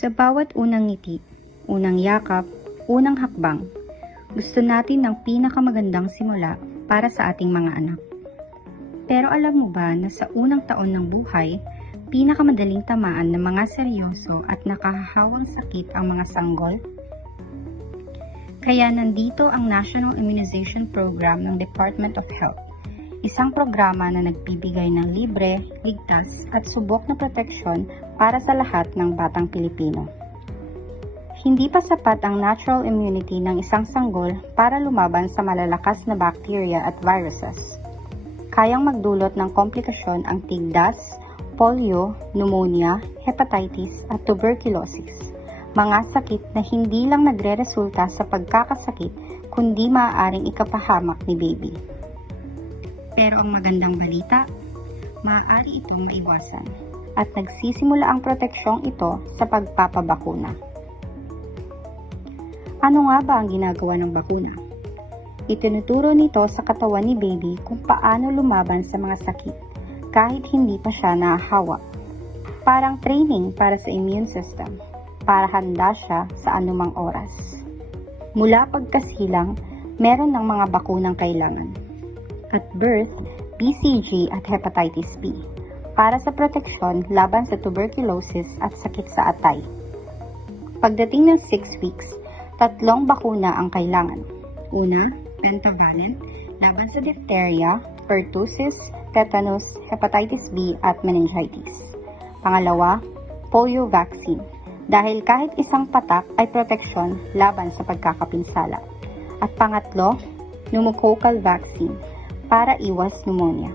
Sa bawat unang ngiti, unang yakap, unang hakbang, gusto natin ng pinakamagandang simula para sa ating mga anak. Pero alam mo ba na sa unang taon ng buhay, pinakamadaling tamaan ng mga seryoso at nakahahawang sakit ang mga sanggol? Kaya nandito ang National Immunization Program ng Department of Health, isang programa na nagbibigay ng libre, ligtas at subok na proteksyon para sa lahat ng batang Pilipino. Hindi pa sapat ang natural immunity ng isang sanggol para lumaban sa malalakas na bacteria at viruses. Kayang magdulot ng komplikasyon ang tigdas, polio, pneumonia, hepatitis at tuberculosis. Mga sakit na hindi lang nagre-resulta sa pagkakasakit kundi maaaring ikapahamak ni baby. Pero ang magandang balita, maaari itong maiwasan at nagsisimula ang proteksyong ito sa pagpapabakuna. Ano nga ba ang ginagawa ng bakuna? Itinuturo nito sa katawan ni baby kung paano lumaban sa mga sakit kahit hindi pa siya nahahawa. Parang training para sa immune system, para handa siya sa anumang oras. Mula pagkasilang, meron ng mga bakunang kailangan. At birth, BCG at hepatitis B, para sa proteksyon laban sa tuberculosis at sakit sa atay. Pagdating ng 6 weeks, 3 bakuna ang kailangan. Una, pentavalent, laban sa diphtheria, pertussis, tetanus, hepatitis B at meningitis. Pangalawa, polio vaccine, dahil kahit isang patak ay proteksyon laban sa pagkakapinsala. At pangatlo, pneumococcal vaccine, para iwas pneumonia.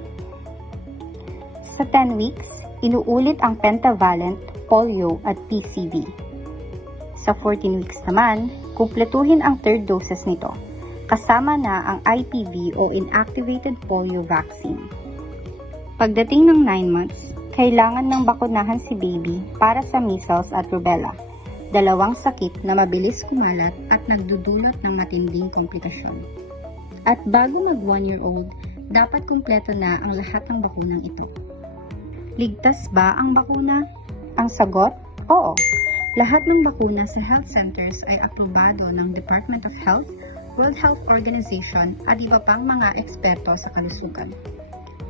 Sa 10 weeks, inuulit ang pentavalent, polio at PCV. Sa 14 weeks naman, kumpletuhin ang 3rd doses nito, kasama na ang IPV o inactivated polio vaccine. Pagdating ng 9 months, kailangan ng bakunahan si baby para sa measles at rubella, 2 sakit na mabilis kumalat at nagdudulot ng matinding komplikasyon. At bago mag 1-year-old, dapat kumpleto na ang lahat ng bakunang ito. Ligtas ba ang bakuna? Ang sagot, oo. Lahat ng bakuna sa health centers ay aprobado ng Department of Health, World Health Organization at iba pang mga eksperto sa kalusugan.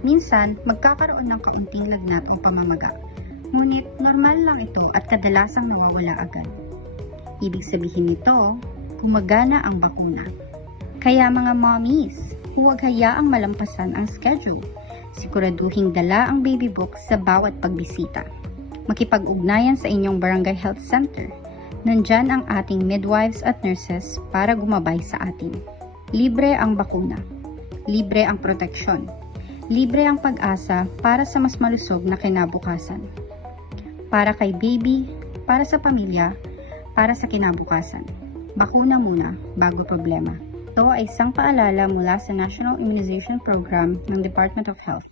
Minsan, magkakaroon ng kaunting lagnat o pamamaga, ngunit normal lang ito at kadalasang nawawala agad. Ibig sabihin nito, gumagana ang bakuna. Kaya mga mommies, huwag hayaang malampasan ang schedule. Siguraduhing dala ang baby book sa bawat pagbisita. Makipag-ugnayan sa inyong barangay health center. Nandyan ang ating midwives at nurses para gumabay sa atin. Libre ang bakuna. Libre ang proteksyon. Libre ang pag-asa para sa mas malusog na kinabukasan. Para kay baby, para sa pamilya, para sa kinabukasan. Bakuna muna bago problema. Ito ay isang paalala mula sa National Immunization Program ng Department of Health.